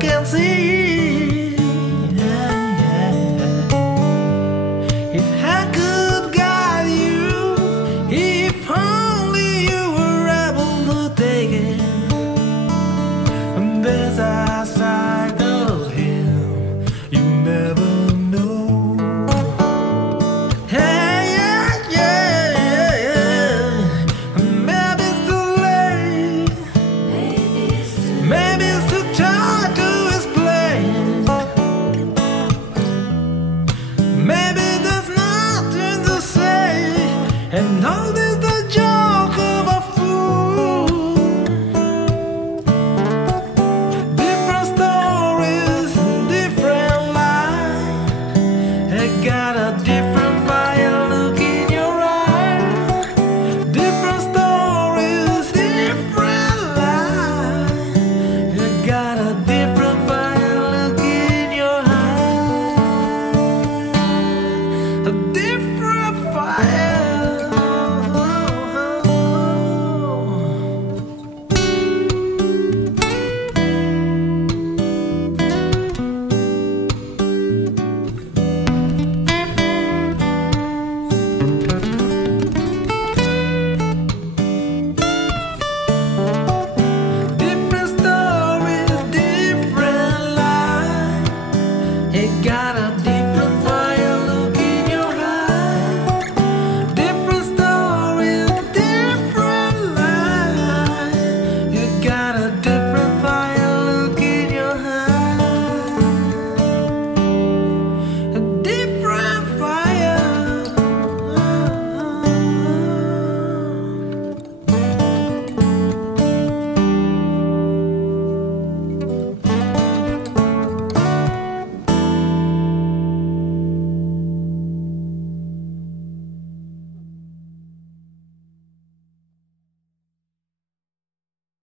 can see. If I could guide you, if only you were able to take it. And there's a side of him you never know. Hey, yeah. Maybe it's too late. Maybe it's too tired to explain. Maybe there's nothing to say, and all